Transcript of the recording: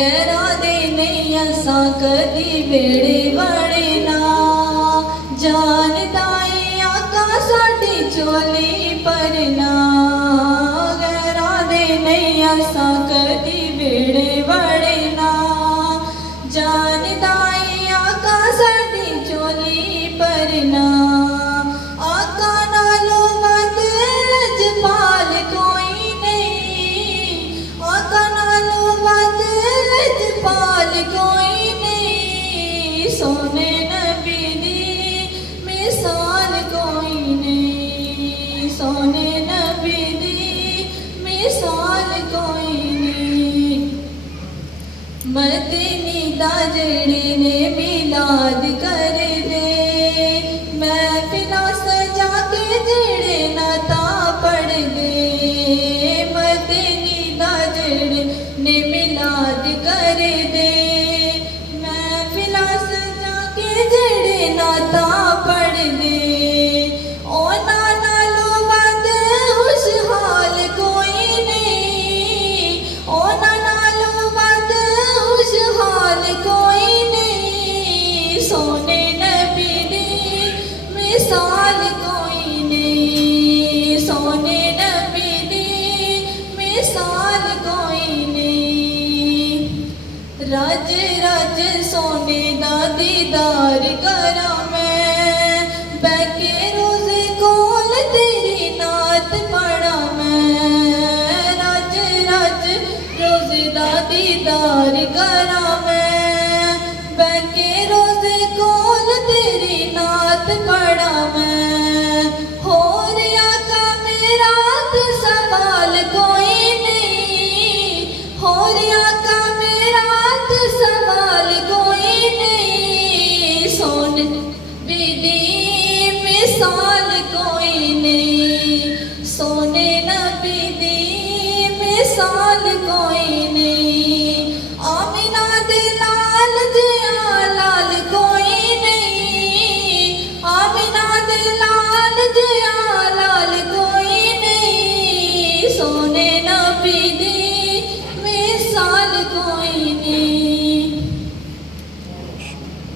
गैरा दे नहीं असा कदी बेड़े वड़े ना जानदा है आका साडी चोली परना गैरा दे नहीं असा कदी बेड़े वड़े ना जानदा है आका साडी चोली परना आका नालों वध लजपाल कोई नहीं आका नालों वध लजपाल कोई नहीं सोने नबी दी मिसाल कोई नहीं सोने नबी दी मिसाल कोई नहीं मदनी दा जेड़े ने मिलाद कर दे महफिलां सजा के जेड़े नाता पढ़ दे मदनी दा जेड़े ने मिलाद कर दे महफिलां सजा के जेड़े नाता पढ़ दे ओना नालों वध खुशहाल कोई नहीं ओना नालों वध खुशहाल कोई नहीं सोने नबी दी मिसाल कोई नहीं सोने नबी दी मिसाल कोई नहीं रज रज सोने दा दीदार करा मैं बैके रोज़े कोल तेरी नात पढ़ा मैं रज रज रोज़े दा दीदार करा मैं बैके रोज़े कोल तेरी नात पढ़ा मैं होर आका मेरा ते सवाल कोई नहीं होर आका मेरा ते सवाल कोई नहीं सोने बिदी मिसाल कोई नहीं सोने नबी दी मिसाल कोई नहीं